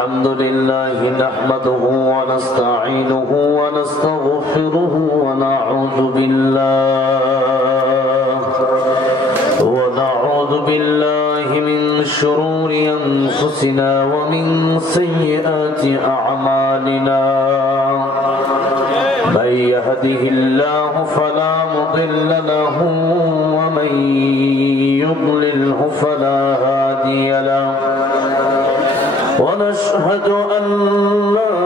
الحمد لله نحمده ونستعينه ونستغفره ونعوذ بالله من شرور أنفسنا ومن سيئات أعمالنا من يهده الله فلا مضل له ومن يضلله فلا هادي له ونشهد أن لا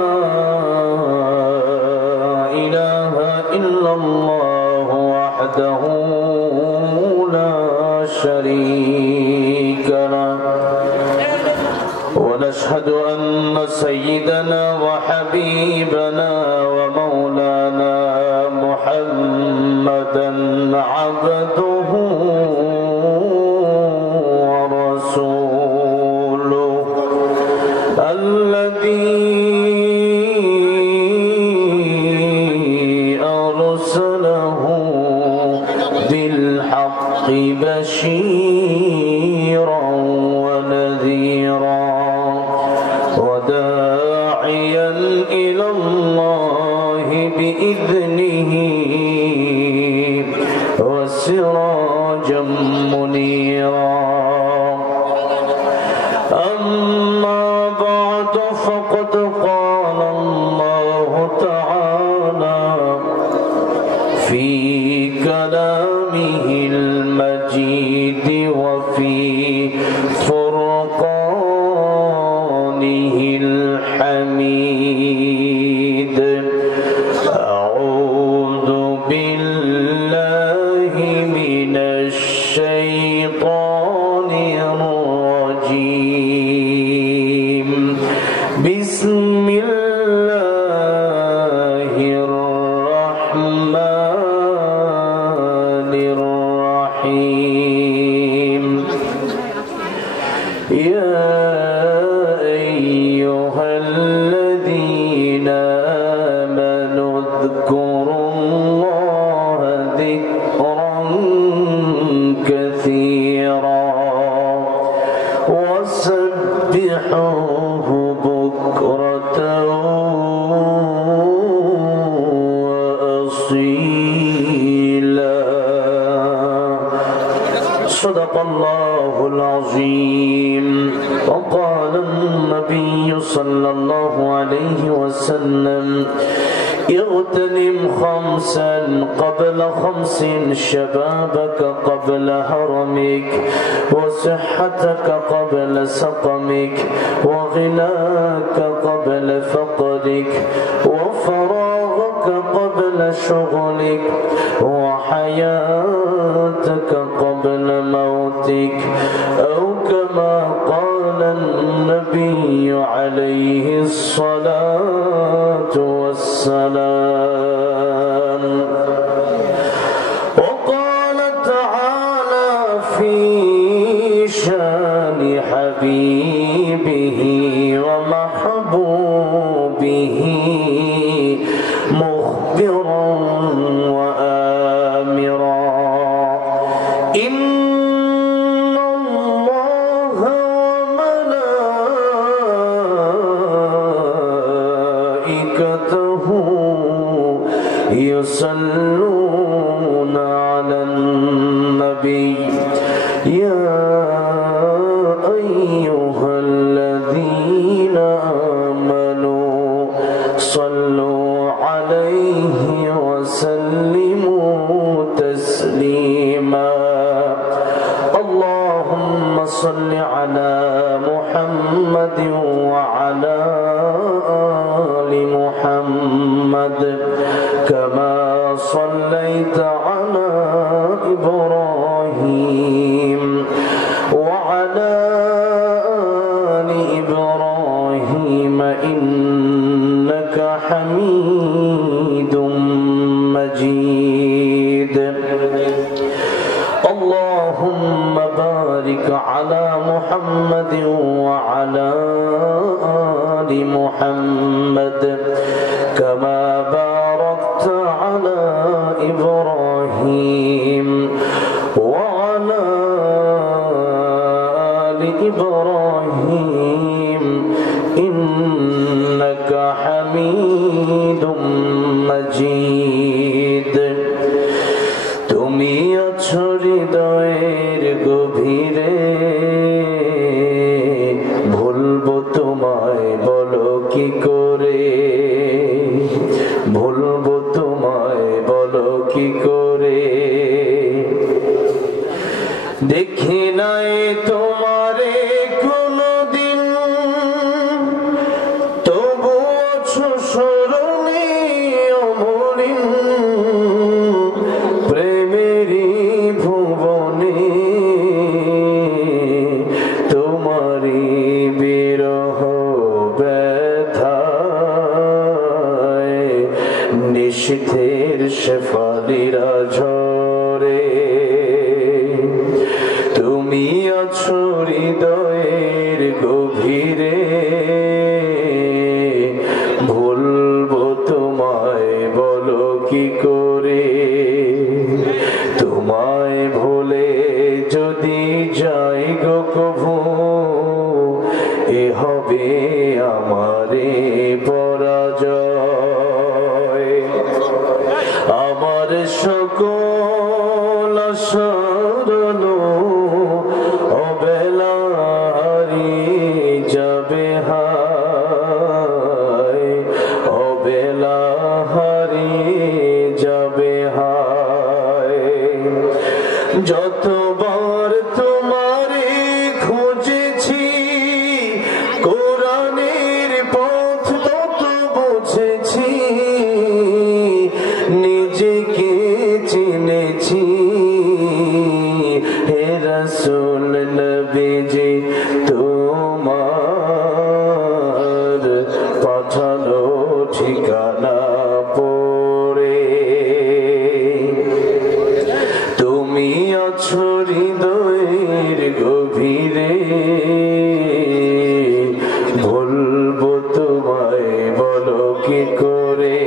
إله إلا الله وحده لا شريك له ونشهد أن سيدنا وحبيبنا ومولانا محمدا عبده بشيرا ونذيرا وداعيا إلى الله بإذنه وسراجا منيرا أما بعد فقد قال الله تعالى في كلامه المجيد وفي فرقانه الحميد أعوذ بالله من الشيطان الرجيم بسم الله الرحمن الرحيم يا أيها الذين آمنوا اذكروا الله ذكرا كثيرا وسبحوه بكرة وأصيلا صدق الله العظيم. وقال النبي صلى الله عليه وسلم اغتنم خمسا قبل خمس شبابك قبل هرمك وصحتك قبل سقمك وغناك قبل فقرك وفراغك قبل شغلك وحياتك قبل موتك أو كما قال النبي عليه الصلاة والسلام. وقال تعالى في شان حبيبه ومحبوبه مخبرا وآمرا إن الله وملائكته يصلون على النبي يا أيها الذين آمنوا صلوا عليه وسلموا تسليما. اللهم صل على محمد وعلى آل محمد كما صليت على إبراهيم وعلى آل إبراهيم إنك حميد مجيد. اللهم بارك على محمد وعلى آل محمد كما باركت على إبراهيم وعلى آل إبراهيم إنك হামিদুম মাজিদ। তুমি আছো হৃদয়ের গভীরে, ভুলবো তোমায় বলো কি করে, ভুলবো তোমায় বলো কি করে। দেখি নাই তোমারে কোনদিন, তবু আছো স্মরণে অমলিন। প্রেমেরই ভুবনে তোমারি বিরহ ব্যথায়, নিশীথের শেফালিরা ঝরে। তুমি আছো হৃদয়ের গভীরে, ভুলবো তোমায় বলো কি করে। তোমায় ভুলে যদি যাই গো কভু, এ হবে আমারে পরাজয়। আমার সকল আশার অবেলা হারিয়ে যাবে হায়, অবেলা হারিয়ে যাবে হায়। যতবার তোমারে খুঁজেছি কোরআনের পথ তত বুঝেছি, নিজেকে চিনেছি। হে রাসূল নবীজি তোমার পাঠানো ঠিকানা পড়ে, তুমি আছো হৃদয়ের গভীরে, ভুলবো তোমায় বলো কি করে,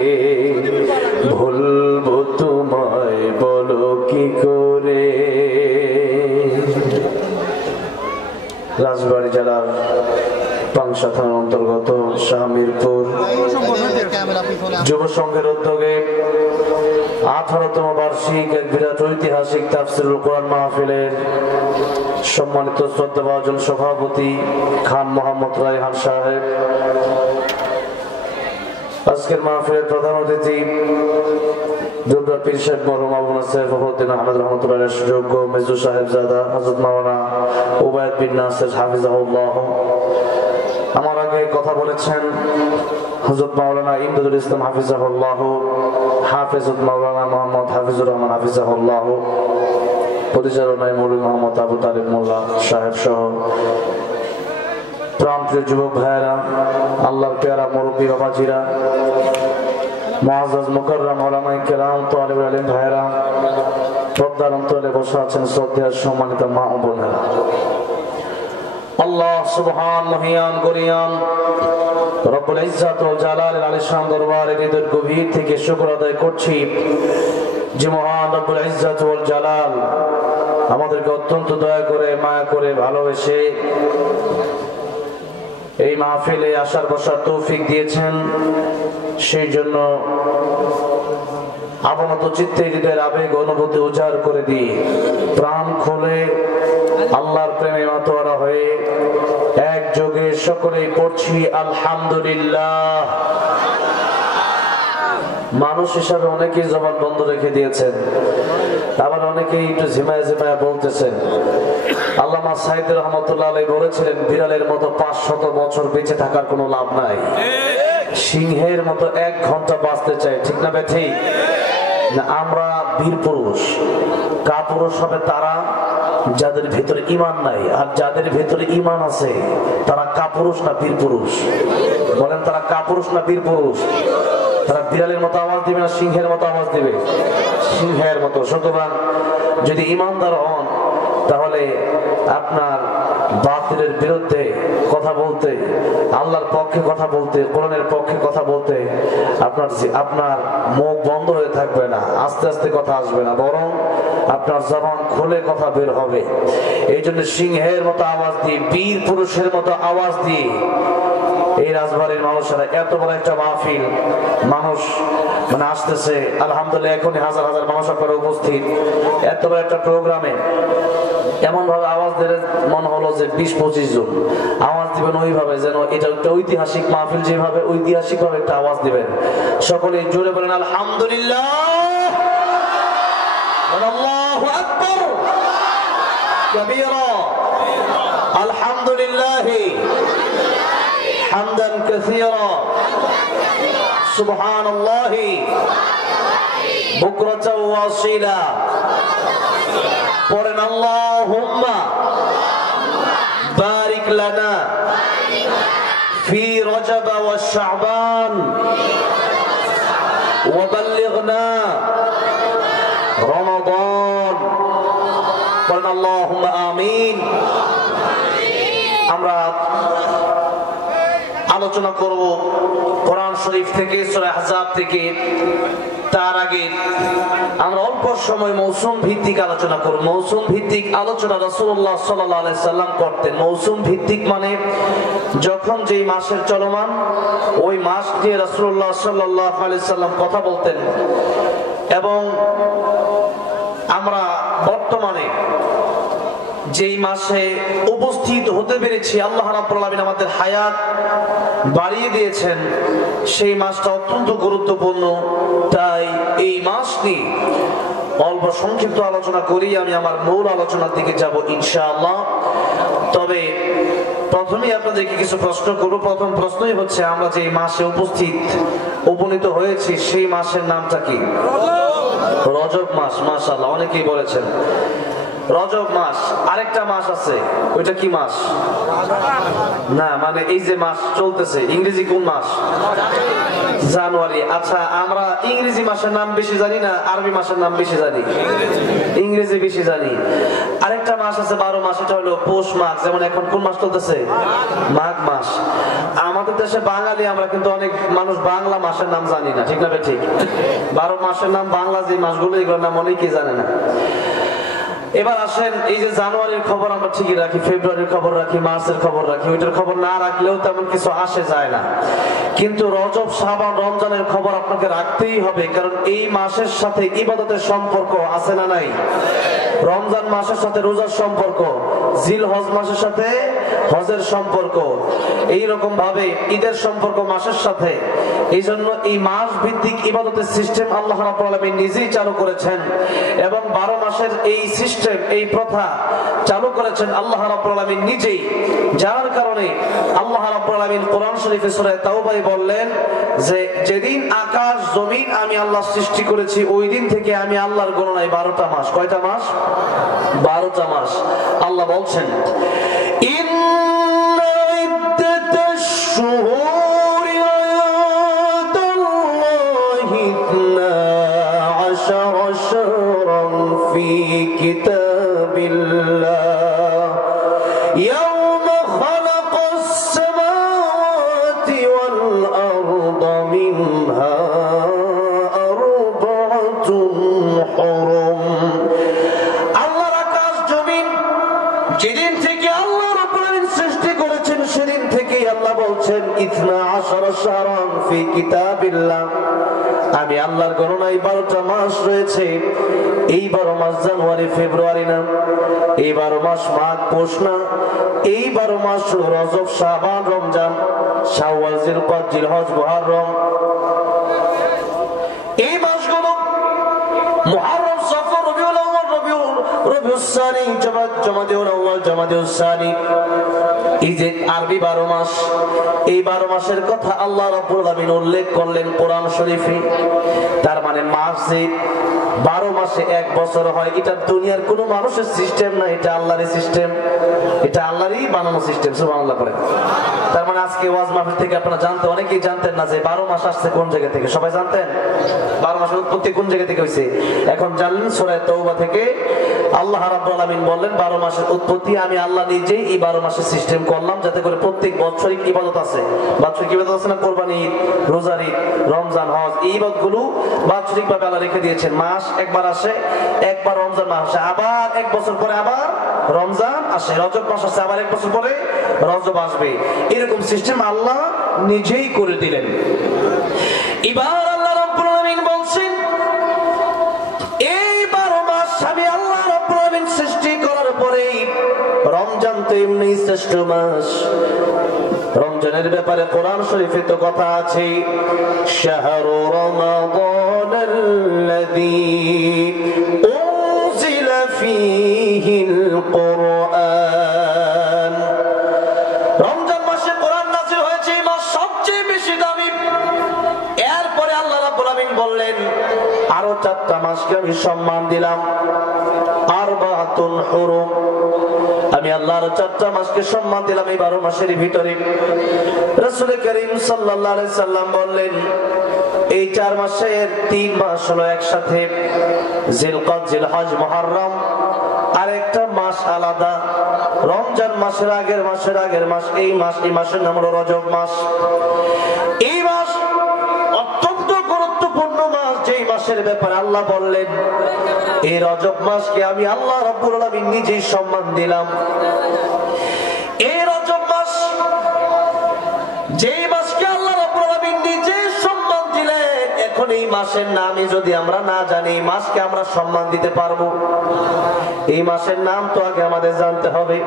ভুলবো তোমায় বলো কি করে। রাজবাড়ী জেলার পাংশা থানার অন্তর্গত শাহমিরপুর যুব সংঘের উদ্যোগে 18তম বার্ষিক এক বিরাট ঐতিহাসিক তাফসীরুল কোরআন মাহফিলের সম্মানিত শ্রদ্ধাভাজন সভাপতি খান মোহাম্মদ রায়হান সাহেব, আজকের মাহফিলের প্রধান অতিথি দুবরা পীর সাহেব মরহুম আবু নাসের ফখরুদ্দিন আহমেদ রহমতুল্লাহের সুযোগ্য মেজু সাহেবজাদা হযরত মাওলানা উবাইদ বিন নাসির হাফিজাহুল্লাহ। আমার আগে কথা বলেছেন হযরত মাওলানা ইমদাদুল ইসলাম হাফিজাহুল্লাহ, হাফেজুল মাওলানা মোহাম্মদ হাফিজুর রহমান হাফিজাহুল্লাহ, পরিচালনায় মৌলভী মোহাম্মদ আবু তালিব মোল্লা সাহেব সহ প্রান্তীয় যুবক ভাইয়েরা, আল্লাহর পেয়ারা মুরব্বী বাবাজিরা, মুআজ্জাজ মুকাররম উলামায়ে কেরাম, তালিবুল ইলম ভাইয়েরা, পর্দার অন্তরে বসে আছেন শ্রদ্ধেয় সম্মানিত মা ও বোনেরা। আল্লাহ সুবহান মহিয়ান গরিয়ান রব্বুল ইজ্জাত ওয়াল জালালের আলিশান দরবারে হৃদয়ের গভীর থেকে শুকর আদায় করছি যে মহান রব্বুল ইজ্জাত ওয়াল জালাল আমাদেরকে অত্যন্ত দয়া করে মায়া করে ভালোবেসে এই মাহফিলে আসার বসার তৌফিক দিয়েছেন। সেই জন্য আপনত চিত্তে হৃদয়ের আবেগ অনুভূতি উজাড় করে দিয়ে প্রাণ খুলে আল্লাহর প্রেমে মাতোয়ারা হয়ে একযোগে সকলেই পড়ছি আলহামদুলিল্লাহ। মানুষ হিসাবে অনেকেই জবান বন্ধ রেখে দিয়েছেন, আবার অনেকেই একটু ঝিমায় ঝিমায় বলতেছেন। আল্লামা সাইদ রহমতুল্লাহ আলাইহি বলেছিলেন, বিড়ালের মতো 500 বছর বেঁচে থাকার কোনো লাভ নাই, সিংহের মতো 1 ঘন্টা বাঁচতে চাই। ঠিক না বেঠি? আমরা বীর পুরুষ। কাপুরুষ হবে তারা যাদের ভেতরে ঈমান নাই, আর যাদের ভেতরে ঈমান আছে তারা কাপুরুষ না বীর পুরুষ? বলেন, তারা কাপুরুষ না বীর পুরুষ? তারা বিড়ালের মতো আওয়াজ দিবে না সিংহের মতো আওয়াজ দিবে? সিংহের মতো। সুতরাং যদি ঈমানদার হন তাহলে আপনার বাতিলের বিরুদ্ধে কথা বলতে, আল্লাহর পক্ষে কথা বলতে, কোরআনের পক্ষে কথা বলতে আপনার মুখ বন্ধ হয়ে থাকবে না, আস্তে আস্তে কথা আসবে না, বরং আপনার জবান খুলে কথা বের হবে। এই জন্য সিংহের মতো আওয়াজ দিয়ে, বীর পুরুষের মতো আওয়াজ দিয়ে এই রাজবাড়ির মানুষেরা এত বড় একটা মাহফিল, মানুষ মানে আসতেছে আলহামদুলিল্লাহ, এখনই হাজার হাজার মানুষ আপনারা উপস্থিত এত বড় একটা প্রোগ্রামে। এমন ভাবে আওয়াজ দিলে মনে হলো যে 20-25 জন আওয়াজ দিবেন ওইভাবে যেন এটা একটা ঐতিহাসিক মাহফিল, যেভাবে ঐতিহাসিক ভাবে একটা আওয়াজ দিবেন। সকলে জোরে বলেন আলহামদুলিল্লাহ, আল্লাহু আকবার কাবীরা, আলহামদুলিল্লাহ হামদান কাসীরা, সুবহানাল্লাহি বুকরাতাও ওয়া আসীলা। পড়েন আল্লাহুম্মা বারিক লানা ফি রজব ওয়া শাবান ওয়া বাল্লিগনা রমাদান। পড়েন আল্লাহুম্মা আমিন। আমরা আলোচনা করব কোরআন শরীফ থেকে, সূরা আহজাব থেকে। তার আগে আমরা অল্প সময় মৌসুম ভিত্তিক আলোচনা করব। মৌসুম ভিত্তিক আলোচনা রাসূলুল্লাহ সাল্লাল্লাহু আলাইহি সাল্লাম করতেন। মৌসুম ভিত্তিক মানে যখন যেই মাসের চলমান ওই মাস নিয়ে রাসূলুল্লাহ সাল্লাল্লাহু আলাইহি সাল্লাম কথা বলতেন। এবং আমরা বর্তমানে যেই মাসে উপস্থিত হতে পেরেছি, আল্লাহ রাব্বুল আলামিন আমাদের হায়াত বাড়িয়ে দিয়েছেন, সেই মাসটা অত্যন্ত গুরুত্বপূর্ণ। তাই এই মাস নিয়ে অল্প সংক্ষিপ্ত আলোচনা করি, আমি আমার মূল আলোচনার দিকে যাব ইনশাআল্লাহ। তবে প্রথমেই আপনাদেরকে কিছু প্রশ্ন করব। প্রথম প্রশ্নই হচ্ছে, আমরা যে মাসে উপনীত হয়েছি সেই মাসের নামটা কি? রজব মাস। মাশাআল্লাহ, অনেকেই বলেছেন রজব মাস। আরেকটা মাস আছে, ওইটা কি মাস? না, মানে এই যে মাস চলতেছে, ইংরেজি কোন মাস? জানুয়ারি। আচ্ছা, আমরা ইংরেজি মাসের নাম বেশি জানি না আরবি মাসের নাম বেশি জানি? ইংরেজি বেশি জানি। আরেকটা মাস আছে 12 মাস, এটা হলো পৌষ মাস। যেমন এখন কোন মাস চলতেছে? মাঘ মাস। আমাদের দেশে বাঙালি আমরা কিন্তু অনেক মানুষ বাংলা মাসের নাম জানি না, ঠিক না? ঠিক। 12 মাসের নাম বাংলা যে মাসগুলো, এগুলোর নাম অনেকেই জানে না। এবার আসেন, এই যে জানুয়ারির খবর আমরা ঠিকই রাখি, ফেব্রুয়ারির খবর রাখি, মার্চের খবর রাখি, ওইটার খবর না রাখলেও তেমন কিছু আসে যায় না। কিন্তু রজব, শাবান, রমজানের খবর আপনাকে রাখতেই হবে, কারণ এই মাসের সাথে ইবাদতের সম্পর্ক আছে না নাই? রমজান মাসের সাথে রোজার সম্পর্ক, জিল হজ মাসের সাথে হজের সম্পর্ক, এইরকম ভাবে ঈদের সম্পর্ক মাসের সাথে। এই জন্য এই মাস ভিত্তিক ইবাদতের সিস্টেম আল্লাহ রাব্বুল আলামিন নিজেই চালু করেছেন। এবং 12 মাসের এই সিস্টেম, এই প্রথা চালু করেছেন আল্লাহ রাব্বুল আলামিন নিজেই। যার কারণে আল্লাহ রাব্বুল আলামিন কোরআন শরীফে সূরা তাওবায় বললেন যে, যেদিন আকাশ জমিন আমি আল্লাহ সৃষ্টি করেছি, ওই দিন থেকে আমি আল্লাহর গণনায় 12টা মাস। কয়টা মাস? 12টা মাস। আল্লাহ বলছেন, كتاب الله يوم خلق السماوات والأرض منها أربعة حرم। আল্লাহর আকাশ জমিন যেদিন থেকে আল্লাহ রাব্বুল আলামিন সৃষ্টি করেছেন, সেদিন থেকে আল্লাহ বলছেন, 12 শাহরান ফি কিতাবিল্লাহ, আমি আল্লাহর গণনায় 12টা মাস রয়েছে। এই 12 মাস জানুয়ারি ফেব্রুয়ারি না, এই 12 মাস মাঘ পৌষ না, এই 12 মাস রজব, শাবান, রমজান, শাওয়াল, জিলকদ, জিলহজ, মুহররম। এই মাসগুলো মুহররম, সফর, রবিউল আউয়াল, রবিউস সানি, জমাদিউল আউয়াল, জমাদিউস সানি। এই যে আরবি 12 মাস, এই 12 মাসের কথা আল্লাহ রাব্বুল আলামিন উল্লেখ করলেন কোরআন শরীফে। তার মানে মাস যে 12 মাসে 1 বছর হয়, এটা দুনিয়ার কোন মানুষের সিস্টেম না, এটা আল্লাহরই সিস্টেম, এটা আল্লাহরই বানানো সিস্টেম। সুবহানাল্লাহ পড়ে। তার মানে আজকে ওয়াজ মাহফিল থেকে আপনারা জানতে, অনেকেই জানতেন না যে 12 মাস আসছে কোন জায়গা থেকে। সবাই জানতেন 12 মাসের উৎপত্তি কোন জায়গা থেকে হয়েছে? এখন জানলেন সূরা তাওবা থেকে আল্লাহ রাব্বুল আলামিন বললেন 12 মাসের উৎপত্তি আমি আল্লাহ নিজেই এই 12 মাসের সিস্টেম করলাম, যাতে করে প্রত্যেক বছরিক ইবাদত আছে। বাৎসরিক ইবাদত আছে না, কোরবানি, রোজা, ঈদ, রমজান, হজ, এই ইবাদতগুলো বাৎসরিক ভাবে আল্লাহ রেখে দিয়েছেন। মাস একবার আসে, একবার রমজান মাস আসে, আবার এক বছর পরে আবার রমজান আসে, রজব মাস আসে, আবার এক বছর পরে রজব আসবে। এরকম সিস্টেম আল্লাহ নিজেই করে দিলেন। এবার আল্লাহ রাব্বুল আলামিন বলছেন এই 12 মাস আমি আল্লাহ রাব্বুল আলামিন সৃষ্টি করার পরে রমজান তো এমনি শ্রেষ্ঠ মাস। রমজানের ব্যাপারে কোরআন শরীফে তো কথা আছে, শাহরু রমাদানাল্লাযী উনজিলা ফীহিল কুরআন। রমজান মাসে কোরআন নাযিল হয়েছে, এই মাস সবচেয়ে বেশি দামি। এরপরে আল্লাহ রাব্বুল আলামিন বললেন আরো 4টা মাসকে আমি সম্মান দিলাম, আরবাতুন হুরুম। আমি আল্লাহর 4টা মাসকে সম্মান দিলাম এই 12 মাসের ভিতরে। রাসূল করিম সাল্লাল্লাহু আলাইহি সাল্লাম বললেন এই 4 মাসের 3 মাস হলো একসাথে, জিলকদ, জিলহজ, মুহররম। আর একটা মাস আলাদা, রমজান মাসের আগের মাস এই মাসের নাম হলো রজব মাস। এই মাস অত্যন্ত গুরুত্বপূর্ণ মাস, যেই মাসের ব্যাপারে আল্লাহ বললেন এই রজব মাসকে আমি আল্লাহ রাব্বুল আলামিন নিজেই সম্মান দিলাম। এই রজব মাস, যেই মাসকে আল্লাহ রাব্বুল আলামিন নিজেই সম্মান দিলেন, এখন এই মাসের নামই যদি আমরা না জানি, এই মাসকে আমরা সম্মান দিতে পারবো? এই মাসের নাম তো আগে আমাদের জানতে হবে।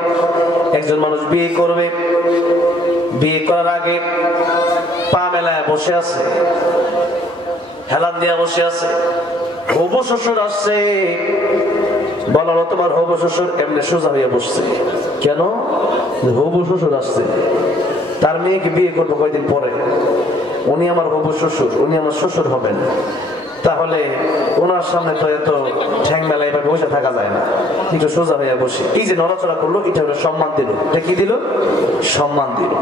একজন মানুষ বিয়ে করবে, বিয়ে করার আগে পা মেলায় বসে আছে, হেলান দিয়া বসে আছে, হবু শ্বশুর আসছে, বলো তোমার হবু শ্বশুর এমনি সোজা হয়ে বসছে কেন? হবু শ্বশুর আসছে, তার মেয়েকে বিয়ে করবো কয়েকদিন পরে, উনি আমার হবু শ্বশুর, উনি আমার শ্বশুর হবেন, তাহলে ওনার সামনে তো এত ঠ্যাং মেলা এভাবে বসে থাকা যায় না, একটু সোজা হয়ে বসে। এই যে নড়াচড়া করলো, এটা হলো সম্মান দিল। এটা কি দিল? সম্মান দিল।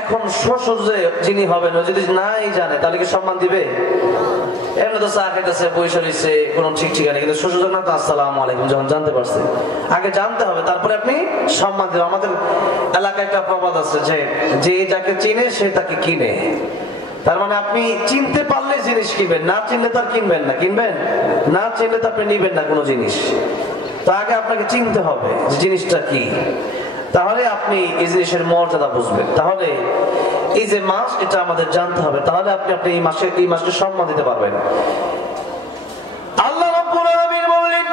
এখন শ্বশুর যে যিনি হবেন, যদি নাই জানে তাহলে কি সম্মান দিবে? এমনি তো চা খাইতেছে, বৈশা রয়েছে, কোনো ঠিক ঠিকানা, কিন্তু শ্বশুর যখন আসসালামু আলাইকুম যখন জানতে পারছে, আগে জানতে হবে, তারপরে আপনি সম্মান দিবেন। আমাদের এলাকায় একটা প্রবাদ আছে যে যে যাকে চিনে সে তাকে কিনে। তার মানে আপনি চিনতে পারলে জিনিস কিনবেন, না চিনলে তার কিনবেন না। কিনবেন না চিনলে তো আপনি নিবেন না কোনো জিনিস। তো আগে আপনাকে চিনতে হবে যে জিনিসটা কি, তাহলে আপনি এই জিনিসের মর্যাদা বুঝবেন। তাহলে এই যে মাস, এটা আমাদের জানতে হবে, তাহলে আপনি এই মাসকে সম্মান দিতে পারবেন। আল্লাহ রাব্বুল আলামিন বললেন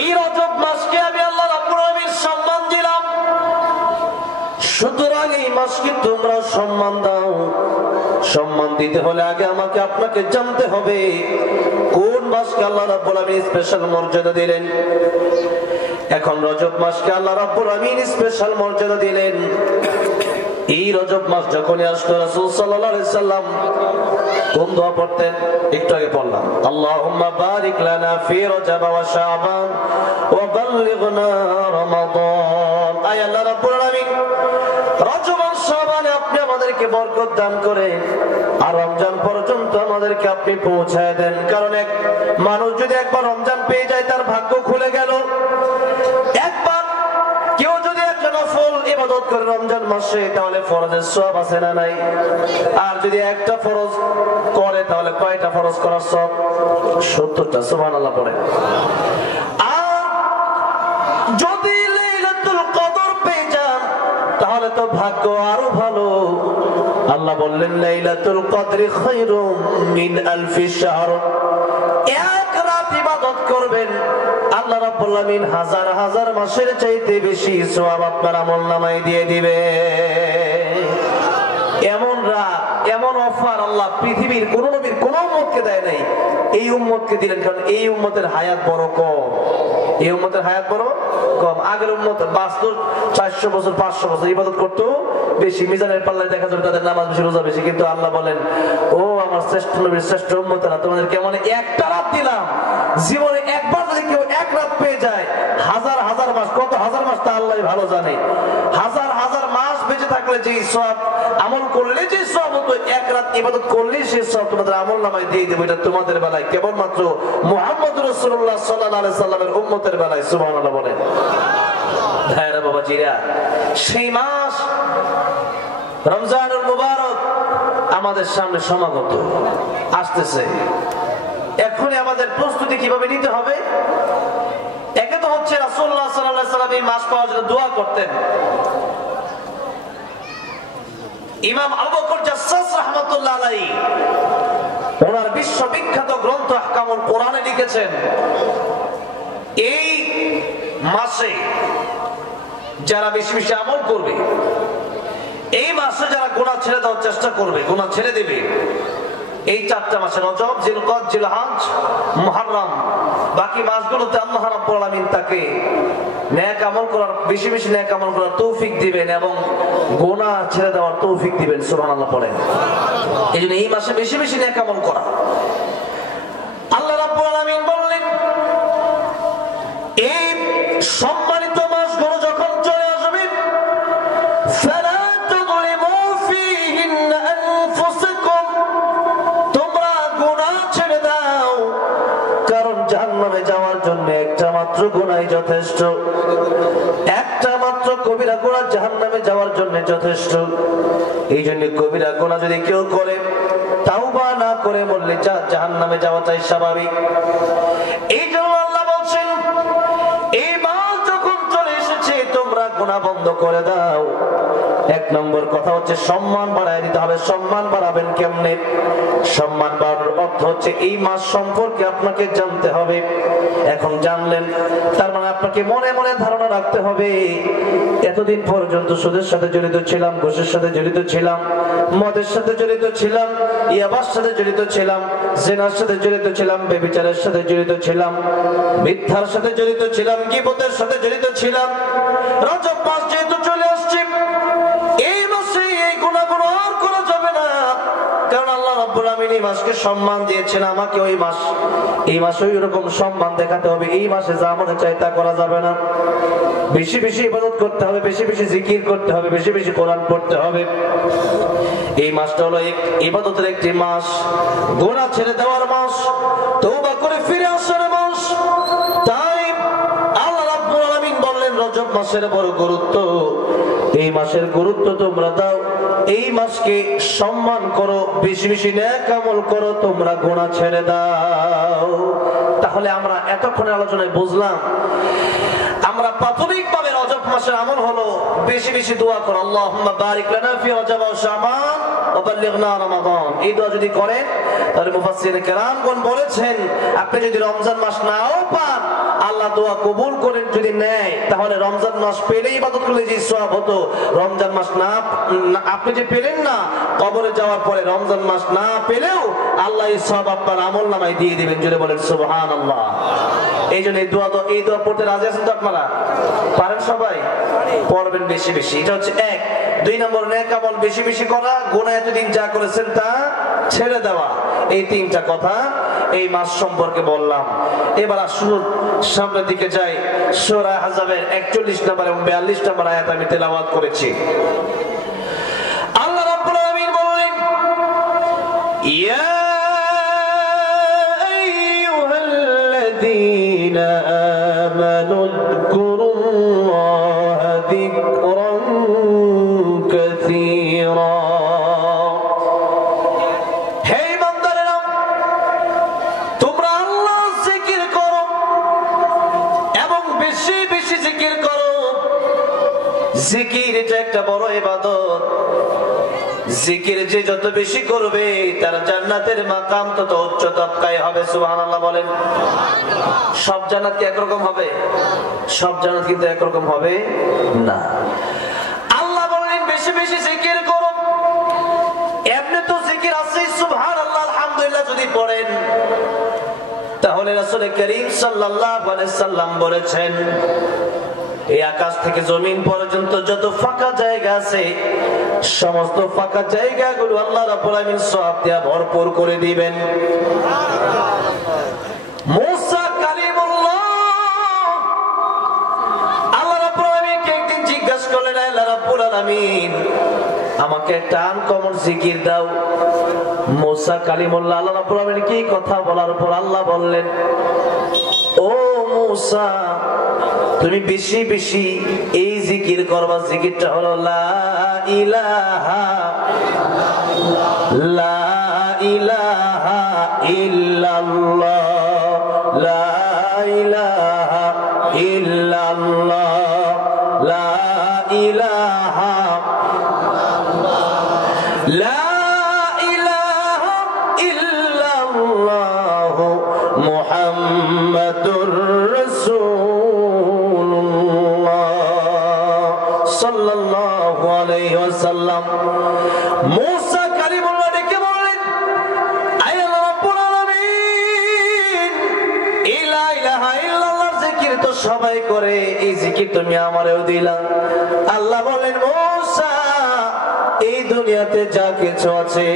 এই রজব মাসকে আমি আল্লাহ রাব্বুল আলামিন সম্মান দিলাম, সুতরাং এই মাসকে তোমরা সম্মান দাও। সম্মান দিতে হলে আগে আমাকে আপনাকে জানতে হবে কোন মাসকে আল্লাহ রাব্বুল আলামিন স্পেশাল মর্যাদা দিলেন। এখন রজব মাসকে আল্লাহ রাব্বুল আলামিন স্পেশাল মর্যাদা দিলেন। এই রজব মাস যখনই আসতো, রাসূল সাল্লাল্লাহু আলাইহি সাল্লাম কোন দোয়া পড়তেন? একটু আগে পড়লাম, আল্লাহুম্মা বারিক লানা ফি রজব ওয়া শাবান ওয়া বাল্লিগনা রমাদান। আয় আল্লাহ রাব্বুল আলামিন, রজব আর শাবানে আপনি আমাদেরকে বরকত দান করেন, আর রমজান পর্যন্ত আমাদেরকে আপনি পৌঁছায় দেন। কারণ এক মানুষ যদি একবার রমজান পেয়ে যায়, তার ভাগ্য খুলে গেল। একবার কেউ যদি একটা নফল ইবাদত করে রমজান মাসে, তাহলে ফরজের সওয়াব আছে না নাই? আর যদি একটা ফরজ করে, তাহলে কয়টা ফরজ করার সওয়াব? 70টা। সুবহানাল্লাহ পড়ে। আর যদি লাইলাতুল কদর পেয়ে যান, তাহলে তো ভাগ্য আরো ভালো। আল্লাহ বললেন লাইলাতুল কদরি খায়রুম মিন আলফি শাহর। এক রাত ইবাদত করবেন, আল্লাহ রাব্বুল আলামিন হাজার হাজার মাসের চাইতে বেশি সওয়াব আপনার আমলনামায় দিয়ে দিবে। এমন রাত, এমন অফার আল্লাহ পৃথিবীর কোন নবীর কোন উম্মতকে দেয় নাই, এই উম্মতকে দিলেন। কারণ এই উম্মতের হায়াত বড় কম, এই উম্মতের হায়াত বড় কম। আগের উম্মত বাস্তব 400 বছর 500 বছর ইবাদত করতো বেশি, মিজানের পাল্লায় দেখা যাবে তাদের নামাজ বেশি, রোজা বেশি। কিন্তু আল্লাহ বলেন ও আমার শ্রেষ্ঠ নবীর শ্রেষ্ঠ উম্মতেরা, তোমাদের কেমন একটা রাত দিলাম, জীবনে একবার যদি কেউ এক রাত পেয়ে যায়, হাজার হাজার মাস, কত হাজার মাস তা আল্লাহ ভালো জানে, হাজার হাজার মাস বেঁচে থাকলে যে সওয়াব, আমল করলে যে সওয়াব হতো, এক রাত ইবাদত করলে সেই সওয়াব তোমাদের আমলনামায় দিয়ে দেব। এটা তোমাদের বেলায়, কেবলমাত্র মুহাম্মদ রাসূলুল্লাহ সাল্লাল্লাহু আলাইহি সাল্লামের উম্মতের বেলায়। সুবহানাল্লাহ বলেন। ভাইরা বাবাজিরা, সেই মাস রমজানুল মুবারক আমাদের সামনে সমাগত, আসতেছে। এখনই আমাদের প্রস্তুতি কিভাবে নিতে হবে? একে তো হচ্ছে রাসূলুল্লাহ সাল্লাল্লাহু আলাইহি সাল্লাম এই মাস পাওয়ার জন্য দোয়া করতেন। ইমাম আবু বকর জাসসাস রাহমাতুল্লাহ আলাইহি ওনার বিশ্ববিখ্যাত গ্রন্থ আহকামুল কোরআনে লিখেছেন, এই মাসে যারা বেশি বেশি আমল করবে, এই মাসে যারা গুনাহ ছেড়ে দেওয়ার চেষ্টা করবে, গুনাহ ছেড়ে দিবে, এই 4টা মাসে রজব, জিলকদ, জিলহজ, মুহররম, বাকি মাসগুলোতে আল্লাহ রাব্বুল আলামিন তাকে নেক আমল করার, বেশি বেশি নেক আমল করার তৌফিক দিবেন এবং গুনাহ ছেড়ে দেওয়ার তৌফিক দিবেন। সুবহানাল্লাহ পড়েন। এইজন্য এই মাসে বেশি বেশি নেক আমল করা। আল্লাহ রাব্বুল আলামিন বললেন, এই সম্মানিত মাসগুলো যখন চলে আসবে, ফালা তুযলিমু ফীহিন্না আনফুসাকুম, তোমরা গুনাহ ছেড়ে দাও, কারণ জাহান্নামে যাওয়ার জন্য একটা মাত্র গুনাহই যথেষ্ট, একটা মাত্র কবিরা গুনাহ জাহান্নামে যাওয়ার জন্য যথেষ্ট। এই জন্য কবিরা গুনাহ যদি কেউ করে, তাওবা না করে মরলে জাহান্নামে যাওয়াটাই স্বাভাবিক। এই জন্য আল্লাহ বলছেন, এই মাস যখন চলে এসেছে তোমরা গুনাহ বন্ধ করে দাও। এক নম্বর কথা হচ্ছে সম্মান বাড়ায় দিতে হবে। সম্মান বাড়াবেন কেমনে? সম্মান বাড়ানোর অর্থ হচ্ছে এই মাস সম্পর্কে আপনাকে জানতে হবে। এখন জানলেন, তার মানে আপনাকে মনে মনে ধারণা রাখতে হবে, এতদিন পর্যন্ত সুদের সাথে জড়িত ছিলাম, ঘুষের সাথে জড়িত ছিলাম, মদের সাথে জড়িত ছিলাম, ইয়াবার সাথে জড়িত ছিলাম, জিনার সাথে জড়িত ছিলাম, ব্যভিচারের সাথে জড়িত ছিলাম, মিথ্যার সাথে জড়িত ছিলাম, গীবতের সাথে জড়িত ছিলাম। রজব মাস যেহেতু চলে আসছে, এই মাসে এই গুনাহগুলো আর করা যাবে না, কারণ আল্লাহ রাব্বুল আলামিন এই মাসকে সম্মান দিয়েছেন। আমাকে ওই মাস, এই মাসে ওই রকম সম্মান দেখাতে হবে। এই মাসে যা মনে চাই তা করা যাবে না। বেশি বেশি ইবাদত করতে হবে, বেশি বেশি জিকির করতে হবে, বেশি বেশি কোরআন পড়তে হবে। এই মাসটা হলো এক ইবাদতের একটি মাস, গুনাহ ছেড়ে দেওয়ার মাস, তওবা করে ফিরে আসার মাস। তাই আল্লাহ রাব্বুল আলামিন বললেন, রজব মাসের বড় গুরুত্ব, এই মাসের গুরুত্ব তোমরা দাও, এই মাসকে সম্মান করো, বেশি বেশি নেক আমল করো, তোমরা গুনাহ ছেড়ে দাও। তাহলে আমরা এতক্ষণে আলোচনায় বুঝলাম, আমরা প্রাথমিকভাবে রজব মাসের আমল হলো বেশি বেশি দোয়া করো, আল্লাহুম্মা বারিক লানা ফি রজব ওয়া শাবান ওয়া বাল্লিগনা রমাদান। এই দোয়া যদি করেন, তাহলে মুফাসসিরিন কেরামগণ বলেছেন, আপনি যদি রমজান মাস নাও পান, আল্লাহ দোয়া কবুল করেন যদি নেয়, তাহলে রমজান মাস পেলেই ইবাদত করলে যে সওয়াব হতো, রমজান মাস না আপনি যে পেলেন না, কবরে যাওয়ার পরে রমজান মাস না পেলেও আল্লাহ এই সওয়াব আপনার আমলনামায় দিয়ে দিবেন। জোরে বলেন সুবহানাল্লাহ। এই জন্য এই দোয়া পড়তে রাজি আছেন তো আপনারা? পারেন সবাই? পড়বেন বেশি বেশি। এটা হচ্ছে এক। 2 নম্বর, নেক আমল বেশি বেশি করা, গুনাহ এতদিন যা করেছেন তা ছেড়ে দেওয়া। এই 3টা কথা এই মাস সম্পর্কে বললাম। এবার আসুন সামনের দিকে যাই। সূরা আহজাবের 41 নম্বর এবং 42 নম্বর আয়াত আমি তেলাওয়াত করেছি। আল্লাহ রাব্বুল আলামিন বললেন, ইয়া আইয়ুহাল্লাযীনা আমানু যকুরুল্লাহা যিকরান কাসীরা। জিকির এটা একটা বড় ইবাদত। জিকির যে যত বেশি করবে, তার জান্নাতের মাকাম তত উচ্চ তবকায় হবে। সুবহানাল্লাহ বলেন। সব জান্নাত কি একরকম হবে? সব জান্নাত কিন্তু একরকম হবে না। আল্লাহ বলেন বেশি বেশি জিকির করো। এমনি তো জিকির আছে, সুবহানাল্লাহ আলহামদুলিল্লাহ যদি পড়েন, তাহলে রাসূল করিম সাল্লাল্লাহু আলাইহি সাল্লাম বলেছেন, এই আকাশ থেকে জমিন পর্যন্ত যত ফাঁকা জায়গা আছে, সমস্ত ফাঁকা জায়গাগুলো আল্লাহ রাব্বুল আলামিন সওয়াব দিয়ে ভরপুর করে দিবেন। মুসা কালিমুল্লাহ, আল্লাহ রাব্বুল আলামিনকে একদিন জিজ্ঞাসা করলেন, আল্লাহ রাব্বুল আলামিন আলামিন আমাকে একটা আনকমন জিকির দাও। মুসা কালিমুল্লাহ আল্লাহ রাব্বুল আলামিন কি কথা বলার পর আল্লাহ বললেন, ও মুসা তুমি বেশি বেশি এই জিকির করবা। জিকিরটা হলো লা ইলাহা লা ইলাহা ইল্লাল্লাহ লা ইলাহা ইল্লাল্লাহ লা ইলাহা লা ইলাহা ইল্লাল্লাহ মুহাম্মাদুর রাসূলুল্লাহ সাল্লাল্লাহু আলাইহি ওয়াসাল্লাম। মুসা কালিমুল্লাহ ডেকে বললেন, আয় আল্লাহ রাব্বুল আলামিন, লা ইলাহা ইল্লাল্লাহর জিকির তো সবাই করে, এই জিকির তুমি আমারেও দিলা। আল্লাহ বলেন, মুসা এই দুনিয়াতে যা কিছু আছে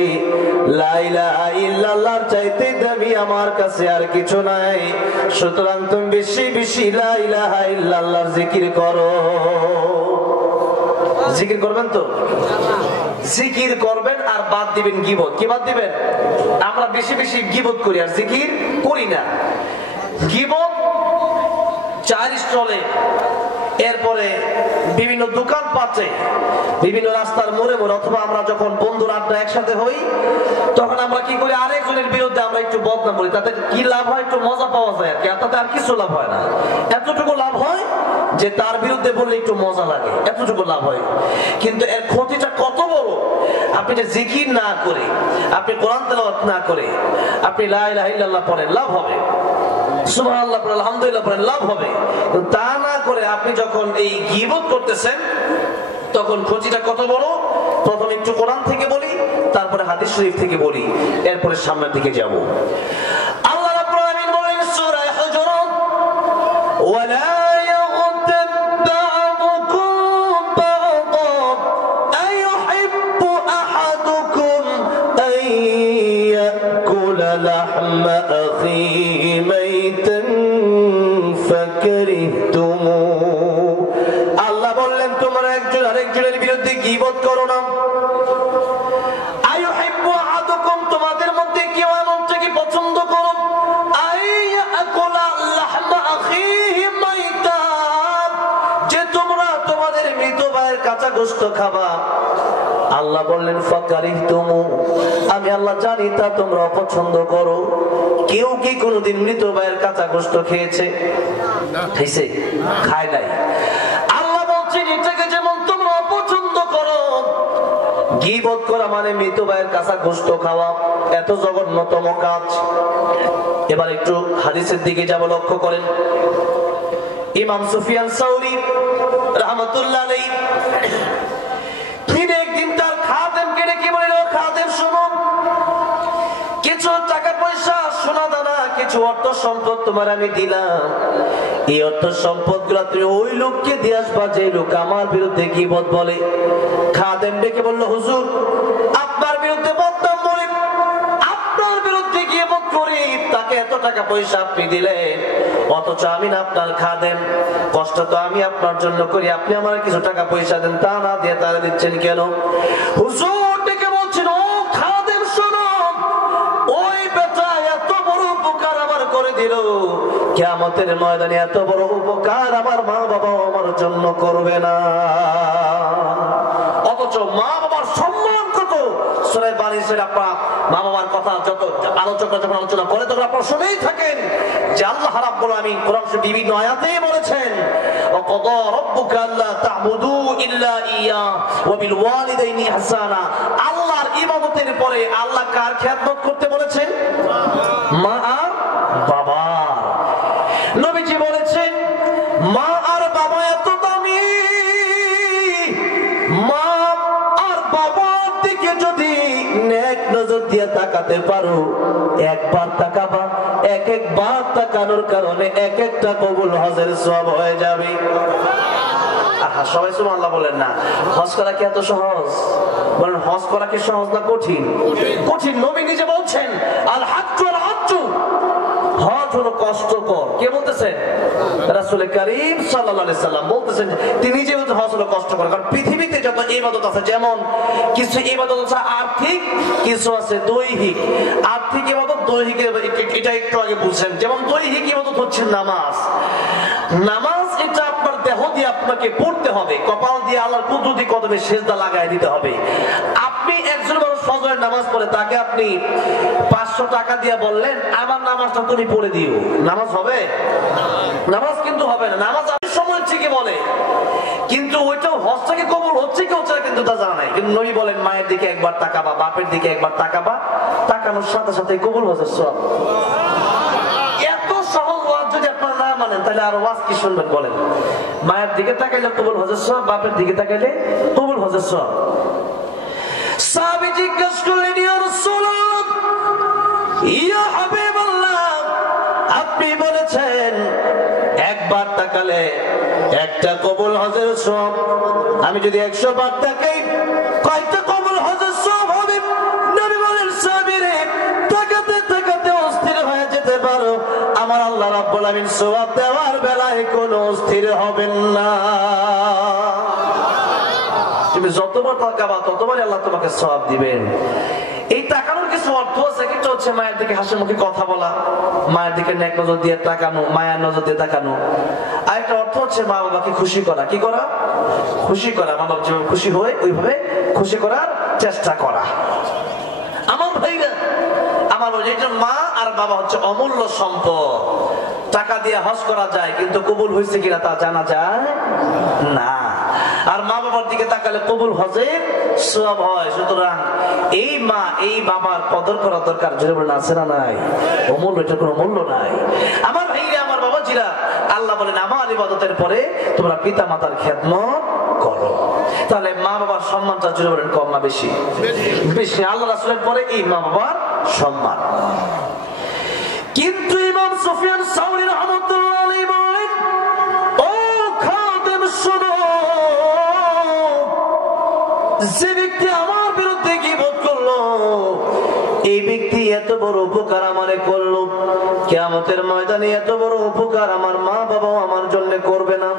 লা ইলাহা ইল্লাল্লাহর চাইতে দামি আমার কাছে আর কিছু নাই। সুতরাং তুমি বেশি বেশি লা ইলাহা ইল্লাল্লাহর জিকির করো। জিকির করবেন তো? জিকির করবেন আর বাদ দিবেন গীবত। কি বাদ দিবেন? আমরা বেশি বেশি গীবত করি আর জিকির করি না। গীবত চার স্টলে, এরপরে বিভিন্ন দোকান পাচ্ছে, বিভিন্ন রাস্তার মোড়ে মোড়ে, অথবা আমরা যখন বন্ধুরা আড্ডা একসাথে হই তখন আমরা কি করি, আরেকজনের বিরুদ্ধে আমরা একটু বদনাম করি। তাতে কি লাভ হয়? একটু মজা পাওয়া যায় আর কি, তাতে আর কিছু লাভ হয় না। এতটুকু লাভ হয় যে তার বিরুদ্ধে বললে একটু মজা লাগে, এতটুকু লাভ হয়। কিন্তু এর ক্ষতিটা কত বড়! আপনি যে জিকির না করে, আপনি কোরআন তেলাওয়াত না করে আপনি লা ইলাহা ইল্লাল্লাহ পড়েন, লাভ হবে। সুবহানাল্লাহ পড়েন, আলহামদুলিল্লাহ পড়েন, লাভ হবে। তা না করে আপনি যখন এই গীবত করতেছেন তখন ক্ষতিটা কত বড়! প্রথমে একটু কোরআন থেকে বলি, তারপরে হাদিস শরীফ থেকে বলি, এরপরে সামনের দিকে যাব। আল্লাহ রাব্বুল আলামিন বলেন সূরা হুজুরাত, ওয়ালা ইয়াগতাব বা'দুকুম বা'দান আইয়ুহিব্বু আহাদুকুম আন ইয়াকুলা লাহমা আখিহি মাইতান ফাকারিহতুমু। আল্লাহ বললেন তোমরা একজন আরেকজনের বিরুদ্ধে গীবত করো না। আইয়ুহিব্বু আহাদুকুম, তোমাদের মধ্যে কেউ এমনটাকে পছন্দ করো, আইয়াকুলা লাহমা আখিহি মাইতান, যে তোমরা তোমাদের মৃত ভাইয়ের কাঁচা গোশত খাবা। আল্লাহ বললেন ফাকারিহতুমু, আমি আল্লাহ জানি তা তোমরা অপছন্দ করো। কেউ কি কোনোদিন মৃত ভাইয়ের কাঁচা গোশত খেয়েছে? খাইছে? খায় নাই। আল্লাহ বলছেন এটাকে যেমন তোমরা অপছন্দ করো, গীবত করা মানে মৃত ভাইয়ের কাঁচা গোশত খাওয়া, এত জঘন্যতম কাজ। এবার একটু হাদিসের দিকে যাব, লক্ষ্য করেন। ইমাম সুফিয়ান সাউরি রাহমাতুল্লাহ আলাইহি তিনি একদিন তার খাদেমকে ডেকে বললেন, খাদেম শোনো, কিছু টাকা পয়সা, সোনা দানা, কিছু অর্থ সম্পদ তোমার আমি দিলাম। এই অর্থ সম্পদ গুলা তুমি ওই লোককে দিয়ে আসবা যে লোক আমার বিরুদ্ধে গীবত বলে। খাদেম ডেকে বলল, হুজুর আপনার বিরুদ্ধে বদনাম বলে, আপনার বিরুদ্ধে গীবত করি, তাকে এত টাকা পয়সা আপনি দিলেন, অথচ আমি না আপনার খাদেম, কষ্ট তো আমি আপনার জন্য করি, আপনি আমার কিছু টাকা পয়সা দেন, তা না দিয়ে তারা দিচ্ছেন কেন? হুজুর ডেকে বলছেন, ও খাদেম শোনো, ওই বেটা এত বড় উপকার আমার করে দিল, কিয়ামতের ময়দানে এত বড় উপকার আমার মা বাবা আমার জন্য করবে না। অথচ মা বাবার সম্মান কত! সূরা বানিসের আপনারা মা বাবার কথা যত আলোচকরা যখন আলোচনা করে তখন আপনারা শুনেই থাকেন যে আল্লাহ রাব্বুল আলামিন কোরআন শরীফে বিভিন্ন আয়াতে বলেছেন, ওয়াকাদা রাব্বুকা আল্লা তা'বুদু ইল্লা ইয়্যা ওয়া বিল ওয়ালিদাইনি ইহসানা। আল্লাহর ইবাদতের পরে আল্লাহ কার খেদমত করতে বলেছেন? মা আর বাবা। নবীজি বলেছেন মা আর বাবা এত দামি, মা আর বাবার দিকে যদি নেক নজর দিয়ে তাকাতে পারো, একবার তাকাবা, এক একবার তাকানোর কারণে এক একটা কবুল হজের সওয়াব হয়ে যাবে। আহা, সবাই সুবহানাল্লাহ বলেন না। হজ করা কি এত সহজ? বলেন হজ করা কি সহজ না কঠিন? কঠিন। নবী নিজে বলছেন আল হাজ্জু আল হাজ্জু, হজ হলো কষ্টকর। কে বলতেছেন? রাসূল কারীম সাল্লাল্লাহু আলাইহি সাল্লাম বলতেছেন, তিনি যে হজ হলো কষ্টকর। কারণ পৃথিবীতে যত ইবাদত আছে, যেমন কিছু ইবাদত আছে আর্থিক, কিছু আছে দৈহিক। আর্থিক ইবাদত, দৈহিক, এটা একটু আগে বুঝছেন। যেমন দৈহিক ইবাদত হচ্ছে নামাজ। নামাজ এটা আপনার দেহ দিয়ে আপনাকে পড়তে হবে, কপাল দিয়ে আল্লাহর কুদরতি কদমে সিজদা লাগায় দিতে হবে। আপনি একজন মানুষ ফজরের নামাজ পড়ে, তাকে আপনি 500 টাকা দিয়ে বললেন আমার নামাজটা তুমি পড়ে দিও, নামাজ হবে? নামাজ কিন্তু হবে না। নামাজ আমি সময় ঠিকই বলে, কিন্তু ওইটাও হজটাকে কবুল হচ্ছে কি হচ্ছে না কিন্তু তা জানা নাই। কিন্তু নবী বলেন মায়ের দিকে একবার তাকাবা, বাপের দিকে একবার তাকাবা, তাকানোর সাথে সাথে কবুল হজের সব। এত সহজ ওয়াজ যদি আপনারা না মানেন, তাহলে আর ওয়াজ কি শুনবেন বলেন? মায়ের দিকে তাকাইলে কবুল হজের সব, বাপের দিকে তাকাইলে কবুল হজের সব। সাহাবী জিজ্ঞেস করলেন, ইয়া রাসূলুল্লাহ, ইয়া হাবিবাল্লাহ, আপনি বলেছেন একবার তাকালে একটা কবুল হজের সওয়াব, আমি যদি 100 বার তাকাই কয়টা কবুল হজের সওয়াব হবে? নবী বলেন, সাহাবীরে, তাকাতে তাকাতে অস্থির হয়ে যেতে পারো, আমার আল্লাহ রাব্বুল আলামিন সওয়াব দেওয়ার বেলায় কোনো অস্থির হবেন না। তুমি যতবার তাকাবা ততবারই আল্লাহ তোমাকে সওয়াব দিবেন। এই তাকানোর কিছু অর্থ আছে। একটা হচ্ছে মায়ের দিকে হাসি মুখে কথা বলা, মায়ের দিকে নেক নজর দিয়ে তাকানো, মায়ের নজর দিয়ে তাকানো। আর একটা অর্থ হচ্ছে মা বাবাকে খুশি করা। কি করা? খুশি করা। মা বাবা যেভাবে খুশি হয় ওইভাবে খুশি করার চেষ্টা করা। আমার ভাইরা, আমার একজন মা আর বাবা হচ্ছে অমূল্য সম্পদ। টাকা দিয়ে হজ করা যায়, কিন্তু কবুল হয়েছে কিনা তা জানা যায় না। আর মা বাবার দিকে তাকালে কবুল হজের সওয়াব হয়। সুতরাং এই মা এই বাবার কদর করা দরকার। জোরে বলেন, আছে না নাই? অমূল্য, এটা কোনো মূল্য নাই। আমার ভাইরা, আমার বাবাজিরা, আল্লাহ বলেন আমার ইবাদতের পরে তোমরা পিতা মাতার খেদমত করো। তাহলে মা বাবার সম্মানটা জোরে বলেন কম না বেশি? বেশি। আল্লাহ রাসূলের পরে এই মা বাবার সম্মান। কিন্তু ইমাম সুফিয়ান সাউরি রাহমাতুল্লাহ আলাইহি বলেন, ও খাদেম শোনো, যে ব্যক্তি আমার বিরুদ্ধে গীবত করলো, এই ব্যক্তি এত বড় উপকার আমারে করলো, কিয়ামতের ময়দানে এত বড় উপকার আমার মা বাবাও আমার জন্য করবে না।